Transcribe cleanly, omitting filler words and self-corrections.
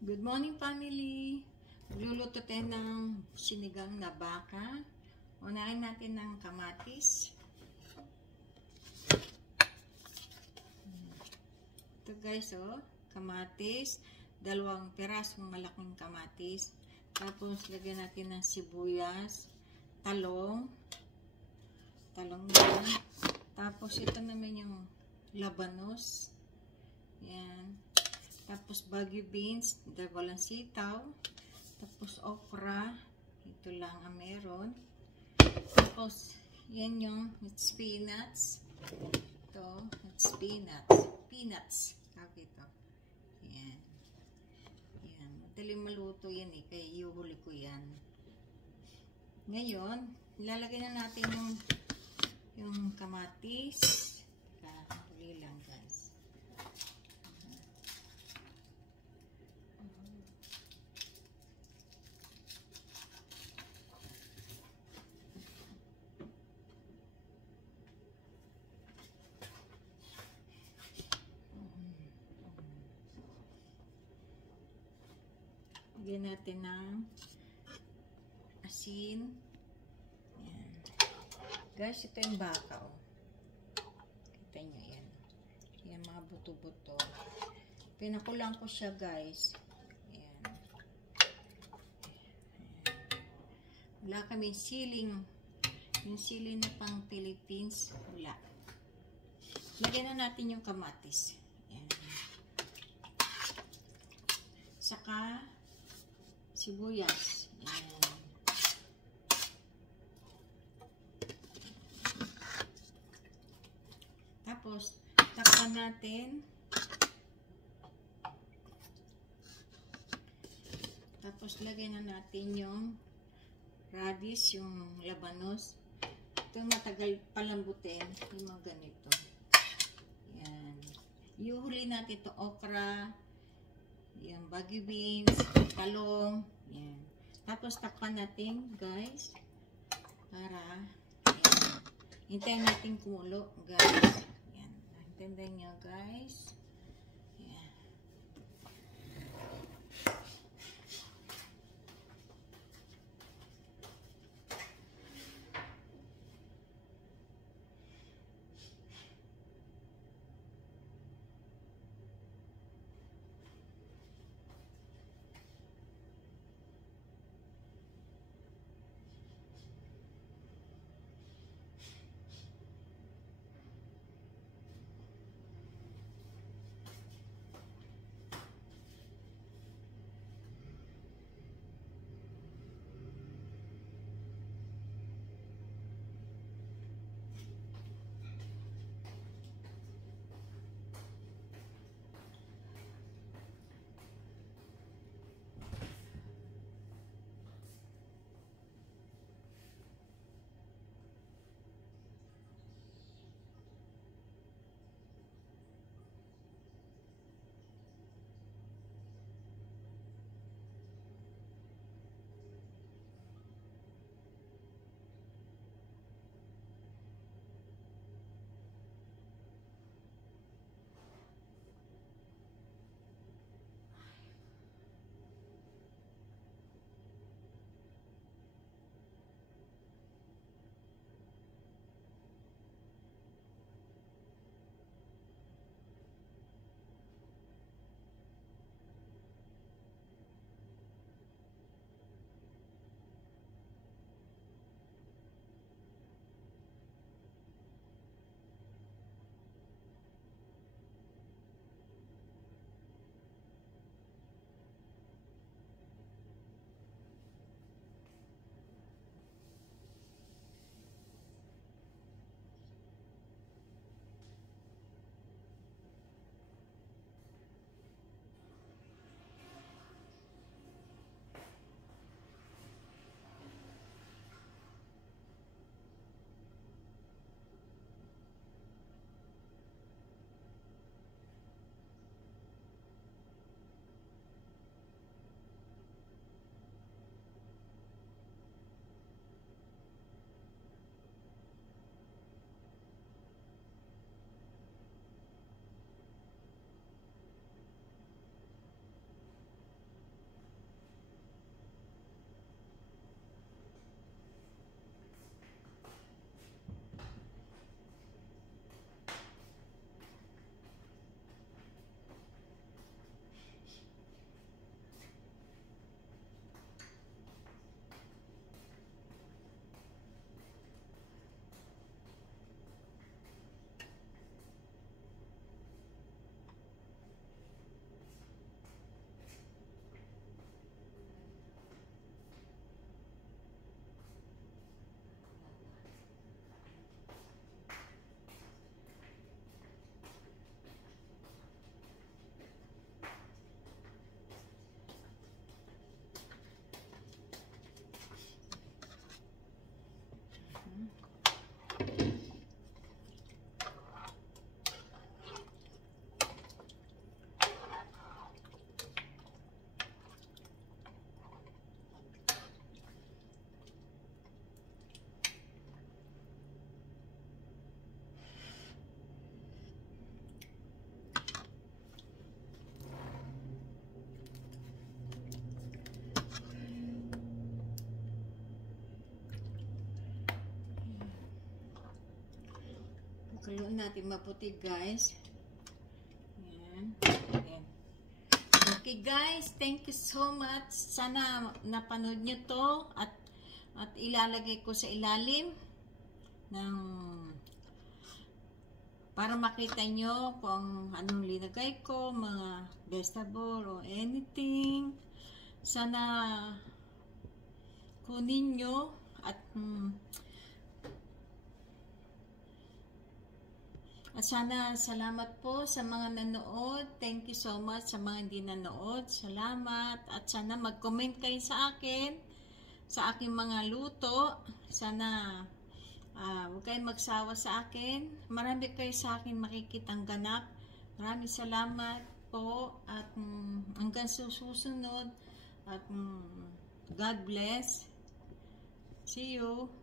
Good morning, family! Magluluto tayo ng sinigang na baka. Unahin natin ng kamatis. Ito guys, kamatis. 2 pirasong malaking kamatis. Tapos, lagyan natin ng sibuyas, talong din. Tapos, ito naman yung labanos. Yan. Tapos, bagu beans, 2 sitaw. Tapos, okra. Ito lang ang meron. Tapos, yan yung spinach. Ito, peanuts. Tawag ito. Yan. Yan. Madaling maluto yan kaya iuhuli ko yan. Ngayon, ilalagay na natin yung kamatis. Huli lang guys. Lagyan natin ng asin. Yan. Guys, ito yung baka. Kita nyo yan. Yan, mga buto-buto. Pinakulang ko siya guys. Yan. Wala kami siling. Yung siling na pang Philippines. Wala. Lagyan na natin yung kamatis. Yan. Saka sibuyas. Ayan. Tapos, takpan natin. Tapos, lagyan na natin yung radish, yung labanos. Ito matagal palambutin. Yung mga ganito. Ayan. Iuhuli natin ito okra. Yung bagu beans, talong, yan. Tapos takpan natin, guys, para yan. Hintayin natin kumulo, guys. Yan. Hintayin nyo, guys. Yan. Haluin natin maputi, guys. Ayan. Ayan. Okay, guys. Thank you so much. Sana napanood nyo to at ilalagay ko sa ilalim ng para makita nyo kung anong linagay ko, mga vegetable or anything. Sana kunin nyo at sana salamat po sa mga nanood. Thank you so much sa mga hindi nanood. Salamat. At sana mag-comment kayo sa akin, sa aking mga luto. Sana huwag kayong magsawa sa akin. Marami kayo sa akin makikitang ganap. Maraming salamat po. At hanggang susunod. At God bless. See you.